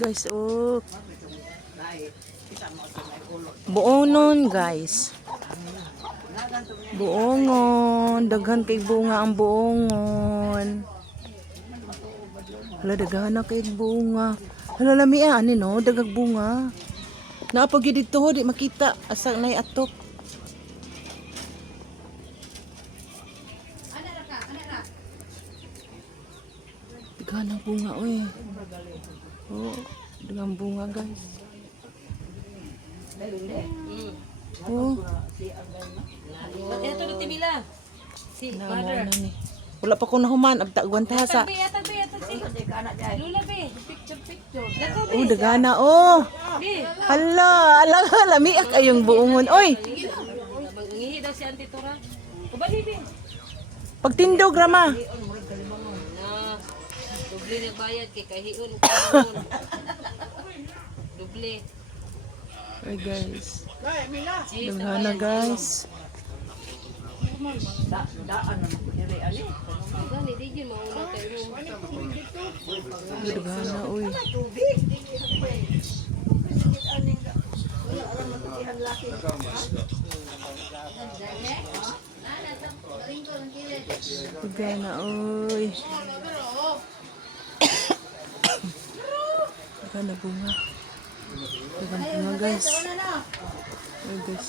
guys, oh. Buonon, guys. Buongon. Daghan kay bunga ang buongon. Hala, daghan na kay bunga. Hala, lamia, ani no? Dagag bunga. Naapag yun dito, di makita. Asa na atok. Daghan ang bunga, oy. Oh, daghan bunga, guys. Oh, Ito na timila. Si mother. Wala pa ko nahuman, abta gwantasa. Tagbi, tagbi, tagbi. Lula be, picture picture. Oh, dagana, oh. Hala, ala, lamiak ayong buongon. Oy, Mangihi daw si Auntie Tora. Pagtindog rama. Na, doble na bayad kay kahiun. Doble. Ay, guys. Cheese na Dagana, guys. Gani, di yun mauna tayo mo. Dagana, oy. Dagana, oy. Dagana bunga. Dagana bunga, guys. Ay, guys.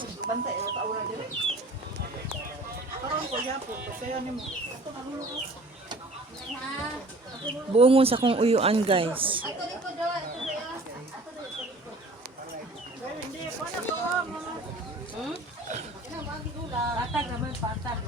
Buongon sa kong uyuan, guys. Hmm? Patag naman, patag.